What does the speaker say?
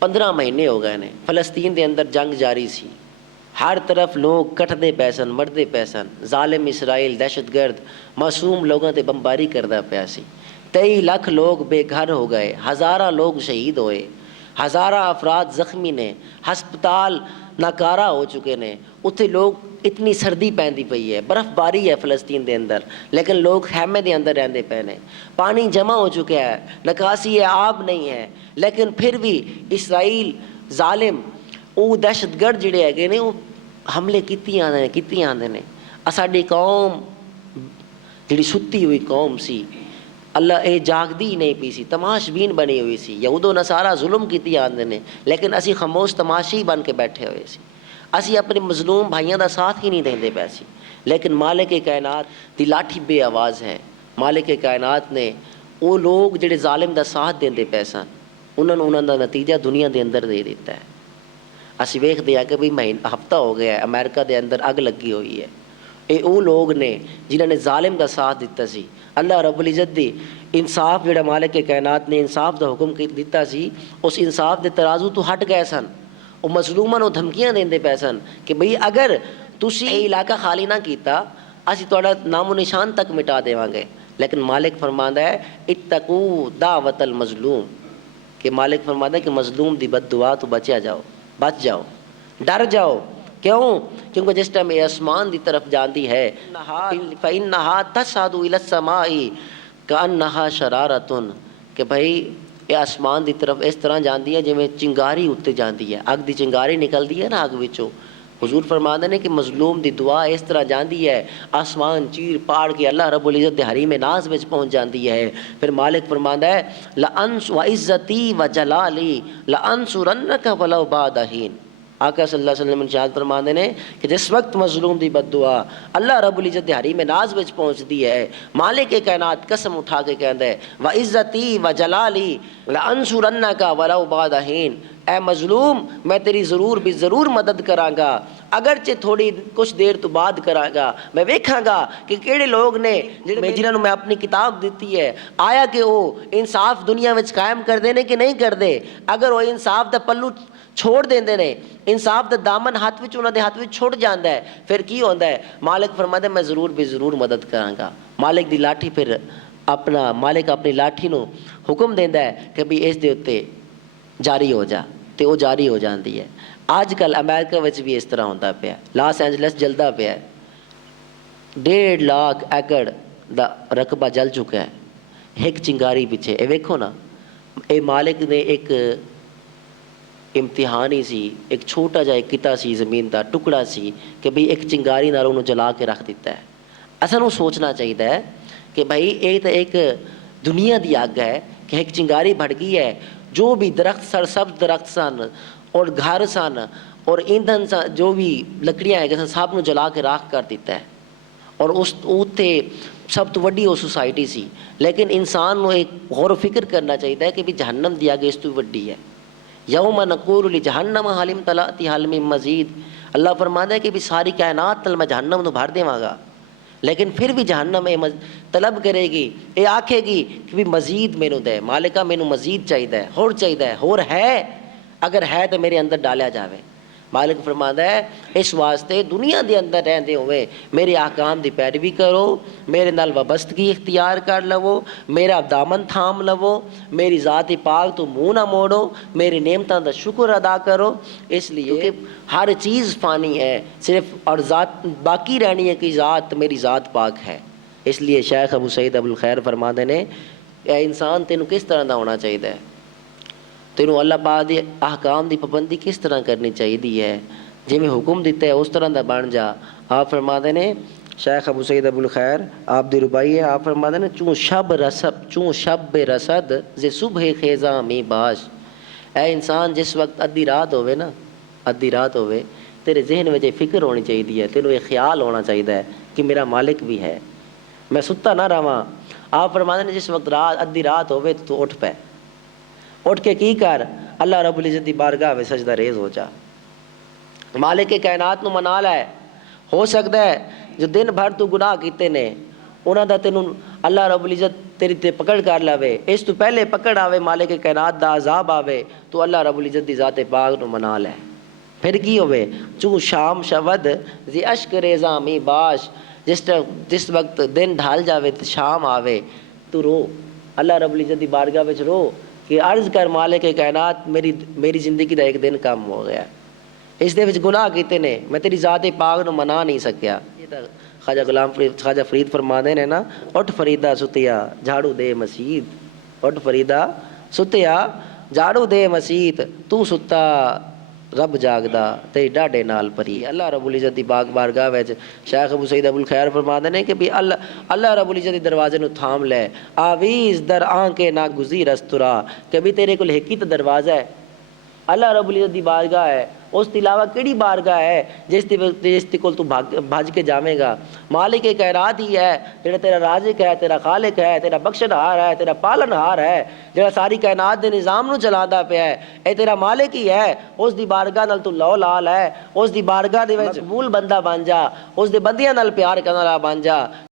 15 ਮਹੀਨੇ ਹੋ ਗਏ ਨੇ ਫਲਸਤੀਨ ਦੇ ਅੰਦਰ ਜੰਗ ਜਾਰੀ ਸੀ। ਹਰ ਤਰਫ ਲੋਕ ਕੱਟਦੇ ਪਏ ਸਨ, ਮਰਦੇ ਪਏ ਸਨ। ਜ਼ਾਲਿਮ ਇਸਰਾਈਲ ਦਹਿਸ਼ਤਗਰਦ ਮਾਸੂਮ ਲੋਕਾਂ 'ਤੇ ਬੰਬਾਰੀ ਕਰਦਾ ਪਿਆ ਸੀ। 23 ਲੱਖ ਲੋਕ ਬੇਘਰ ਹੋ ਗਏ, ਹਜ਼ਾਰਾਂ ਲੋਕ ਸ਼ਹੀਦ ਹੋਏ, ਹਜ਼ਾਰਾਂ ਅਫਰਾਦ ਜ਼ਖਮੀ ਨੇ, ਹਸਪਤਾਲ ਨਾਕਾਰਾ ਹੋ ਚੁੱਕੇ ਨੇ। ਉੱਥੇ ਲੋਕ ਇਤਨੀ ਸਰਦੀ ਪੈਂਦੀ ਪਈ ਹੈ, ਬਰਫ਼ਬਾਰੀ ਹੈ ਫਲਸਤੀਨ ਦੇ ਅੰਦਰ, ਲੇਕਿਨ ਲੋਕ ਖੈਮੇ ਦੇ ਅੰਦਰ ਰਹਿੰਦੇ ਪਏ ਨੇ। ਪਾਣੀ ਜਮ੍ਹਾਂ ਹੋ ਚੁੱਕਿਆ ਹੈ, ਨਿਕਾਸੀ ਹੈ, ਆਬ ਨਹੀਂ ਹੈ, ਲੇਕਿਨ ਫਿਰ ਵੀ ਇਸਰਾਈਲ ਜ਼ਾਲਿਮ ਉਹ ਦਹਿਸ਼ਤਗਰਦ ਜਿਹੜੇ ਹੈਗੇ ਨੇ ਉਹ ਹਮਲੇ ਕੀਤੀ ਆਉਂਦੇ ਨੇ। ਸਾਡੀ ਕੌਮ ਜਿਹੜੀ ਸੁੱਤੀ ਹੋਈ ਕੌਮ ਸੀ, ਅੱਲਾ ਇਹ ਜਾਗਦੀ ਨਹੀਂ ਪਈ ਸੀ, ਤਮਾਸ਼ਬੀਨ ਬਣੀ ਹੋਈ ਸੀ। ਯਹੂਦੋ ਨਸਾਰਾ ਜ਼ੁਲਮ ਕੀਤੀ ਆਉਂਦੇ ਨੇ, ਲੇਕਿਨ ਅਸੀਂ ਖਾਮੋਸ਼ ਤਮਾਸ਼ੀ ਬਣ ਕੇ ਬੈਠੇ ਹੋਏ ਸੀ। ਅਸੀਂ ਆਪਣੇ ਮਜ਼ਲੂਮ ਭਾਈਆਂ ਦਾ ਸਾਥ ਹੀ ਨਹੀਂ ਦਿੰਦੇ ਪਏ ਸੀ। ਲੇਕਿਨ ਮਾਲਿਕ ਕਾਇਨਾਤ ਦੀ ਲਾਠੀ ਬੇ ਆਵਾਜ਼ ਹੈ। ਮਾਲਿਕ ਕਾਇਨਾਤ ਨੇ ਉਹ ਲੋਕ ਜਿਹੜੇ ਜ਼ਾਲਿਮ ਦਾ ਸਾਥ ਦਿੰਦੇ ਪਏ ਸਨ, ਉਹਨਾਂ ਦਾ ਨਤੀਜਾ ਦੁਨੀਆ ਦੇ ਅੰਦਰ ਦੇ ਦਿੱਤਾ ਹੈ। ਅਸੀਂ ਵੇਖਦੇ ਹਾਂ ਕਿ ਵੀ ਹਫ਼ਤਾ ਹੋ ਗਿਆ ਅਮਰੀਕਾ ਦੇ ਅੰਦਰ ਅੱਗ ਲੱਗੀ ਹੋਈ ਹੈ। ਇਹ ਉਹ ਲੋਕ ਨੇ ਜਿਨ੍ਹਾਂ ਨੇ ਜ਼ਾਲਿਮ ਦਾ ਸਾਥ ਦਿੱਤਾ ਸੀ। ਅੱਲਾ ਰੱਬੁਲ ਇੱਜ਼ਤ ਦੀ ਇਨਸਾਫ ਜਿਹੜਾ ਮਾਲਿਕ ਕਾਇਨਾਤ ਨੇ ਇਨਸਾਫ ਦਾ ਹੁਕਮ ਦਿੱਤਾ ਸੀ, ਉਸ ਇਨਸਾਫ ਦੇ ਤਰਾਜ਼ੂ ਤੋਂ ਹਟ ਗਏ ਸਨ। ਉਹ ਮਜ਼ਲੂਮਾਂ ਨੂੰ ਧਮਕੀਆਂ ਦਿੰਦੇ ਪਏ ਸਨ ਕਿ ਬਈ ਅਗਰ ਤੁਸੀਂ ਇਹ ਇਲਾਕਾ ਖਾਲੀ ਨਾ ਕੀਤਾ ਅਸੀਂ ਤੁਹਾਡਾ ਨਾਮੋ ਨਿਸ਼ਾਨ ਤੱਕ ਮਿਟਾ ਦੇਵਾਂਗੇ। ਲੇਕਿਨ ਮਾਲਿਕ ਫਰਮਾਂਦਾ ਹੈ ਇਤਕੂ ਦਾਵਤ ਅਲ ਮਜ਼ਲੂਮ, کہ مالک فرماتا ہے کہ مظلوم دی بد دعا تو بچیا جاؤ، بچ جاؤ، ڈر جاؤ۔ کیوں؟ کیونکہ جس ٹائم یہ آسمان دی طرف جاندی ہے فَإِنَّهَا تَصْعَدُ إِلَى السَّمَاءِ كَأَنَّهَا شَرَارَةٌ، کہ بھائی یہ آسمان دی طرف اس طرح جاندی ہے جویں چنگاری اتتے جاندی ہے، اگ دی چنگاری نکلدی ہے نا اگ وچوں۔ حضور فرماتے ہیں کہ مظلوم دی دعا اس طرح جاندی ہے، آسمان چیر پاڑ کے اللہ رب العزت دے حریم ناز وچ پہنچ جاندی ہے۔ پھر مالک فرماتا ہے وَعِزَّتِي وَجَلَالِي لَأَنصُرَنَّكَ وَلَوْ بَعْدَ حِينٍ۔ آقا صلی اللہ علیہ وسلم ارشاد فرماتے ہیں کہ جس وقت مظلوم دی بد دعا اللہ رب العزت دے حریم ناز وچ پہنچتی ہے، مالک کائنات قسم اٹھا کے کہندا ہے وَعِزَّتِي وَجَلَالِي لَأَنصُرَنَّكَ وَلَوْ بَعْدَ حِينٍ، اے مظلوم میں تیری ضرور بھی ضرور مدد کراں گا، اگرچہ تھوڑی کچھ دیر تو بعد کراں گا۔ میں ویکھاں گا کہ کیڑے لوگ نے جنہاں میں اپنی کتاب دیتی ہے، آیا کہ وہ انصاف دنیا وچ قائم کر دے نے کہ نہیں کر دے۔ اگر وہ انصاف دا پلو چھوڑ دیندے نے، انصاف دا دامن ہاتھ وچ انہاں دے ہاتھ وچ چھوڑ جاندا ہے، پھر کی ہوندا ہے؟ مالک فرماتا ہے میں ضرور بھی ضرور مدد کراں گا۔ مالک دی لاٹھی پھر مالک اپنی لاٹھی نو حکم دیندا ہے کہ بھی اس دے اوتے جاری ہو جا، تے وہ جاری ہو جاندی ہے۔ آج کل امریکہ وچ بھی اس طرح ہوندا پیا، لاس اینجلس جلدا پیا ہے، 1.5 لاکھ ایکڑ دا رقبہ جل چکا ہے ایک چنگاری پیچھے۔ اے ویکھو نا، اے مالک نے ایک امتحان ہی سی، ایک چھوٹا جا ایک قطعہ سی، زمین دا ٹکڑا سی کہ بھئی ایک چنگاری نال انہوں جلا کے رکھ دیتا ہے۔ اساں نوں سوچنا چاہیے ہے کہ بھائی یہ تو ایک دنیا دی اگ ہے کہ ایک چنگاری بھڑکی ہے، جو بھی درخت سرسبز درخت سن اور گھر سن اور ایندھن سن، جو بھی لکڑیاں ہے سب نو جلا کے راکھ کر دیتا ہے۔ اور اس اتنے سب تو وڈی وہ سوسائٹی سی، لیکن انسان نو ایک غور و فکر کرنا چاہیے کہ بھی جہنم دی اگ اس تو وڈی ہے۔ یوم نقول لجہنم حل امتلأت حل من مزید، اللہ فرماتا ہے کہ بھی ساری کائنات تل میں جہنم نو بھر دیواں گا، لیکن پھر بھی جہنم طلب کرے گی، یہ آکھے گی کہ بھی مزید مینوں دے، مالکہ مینوں مزید چاہیے، ہور ہے، اگر ہے تو میرے اندر ڈالیا جاوے۔ مالک فرماتا ہے اس واسطے دنیا دے اندر رہندے ہوئے میرے احکام دی پیروی کرو، میرے نال وابستگی اختیار کر لو، میرا دامن تھام لو، میری ذات پاک تو منہ نہ موڑو، میری نعمتاں دا شکر ادا کرو، اس لیے کہ ہر چیز فانی ہے صرف، اور ذات باقی رہنی ہے کہ ذات میری ذات پاک ہے۔ اس لیے شیخ ابو سعید ابو الخیر فرماتے ہیں اے انسان تینوں کس طرح دا ہونا چاہیے، تینوں اللہ پاک دے احکام دی پابندی کس طرح کرنی چاہیے ہے، جی میں حکم دیتا ہے اس طرح دا بن جا۔ آپ فرماتے ہیں شیخ ابو سعید ابو الخیر آپ دی ربائی ہے، آپ فرماتے ہیں چون شب رسد زی صبح خیزاں می باش، اے انسان جس وقت ادھی رات ہوئے تیرے ذہن میں یہ فکر ہونی چاہیے ہے، تینوں یہ خیال ہونا چاہیے ہے کہ میرا مالک بھی ہے، میں ستا نہ رہواں۔ آپ فرماتے ہیں جس وقت ادھی رات ہوئے تو اٹھ پے، اٹھ کے کی کر اللہ رب العزت دی بارگاہ میں سجدہ ریز ہو جا، مالک کائنات نو منا لے۔ ہو سکتا ہے جو دن بھر تو گناہ کیتے نے انہاں دا تینوں اللہ رب العزت تیری تے پکڑ کر لے، اس تو پہلے پکڑ آوے مالک کائنات دا عذاب آوے تو اللہ رب العزت دی ذات پاک نو منا لے، پھر کی ہوئے چوں شام شود زی اشک ریزاں می باش، جس وقت دن ڈھال جاوے تو شام آوے تو رو، اللہ رب العزت دی بارگاہ وچ رو کہ عرض کر مالک کائنات میری زندگی دا ایک دن کم ہو گیا، اس دے وچ گناہ کیتے نے، میں تیری ذات پاک نو منا نہیں سکیا۔ یہ تا خواجہ غلام فرید خواجہ فرید فرماندے نے نا، اٹھ فریدا ستیا جھاڑو دے مسجد، اٹھ فریدا ستیا جھاڑو دے مسجد، تو ستا رب جاگدا تے ڈاڈے نال پری۔ اللہ رب العزت دی پاک بارگاہ وچ شیخ ابو سعید ابو الخیر فرماندے نے کہ بھی اللہ رب العزت دی دروازے نو تھام لے، آویز در آنکے نہ گزیر استرا، کہ بھی تیرے کول ایک ہی تے دروازہ ہے، اللہ رب العزت دی بارگاہ ہے، اس کے علاوہ کیڑی بارگاہ ہے جس تے کول تو بھج کے جاویں گا؟ مالک کائنات ہی ہے جڑا تیرا رازق ہے، تیرا خالق ہے، تیرا بخشن ہار ہے، تیرا پالن ہار ہے، جڑا ساری کائنات دے نظام نو چلاندا پیا ہے، اے تیرا مالک ہی ہے، اس دی بارگاہ نال تو لو لال ہے، اس دی بارگاہ دے وچ مقبول بندہ بن جا، اس دے بندیاں نال پیار کرن والا بن جا۔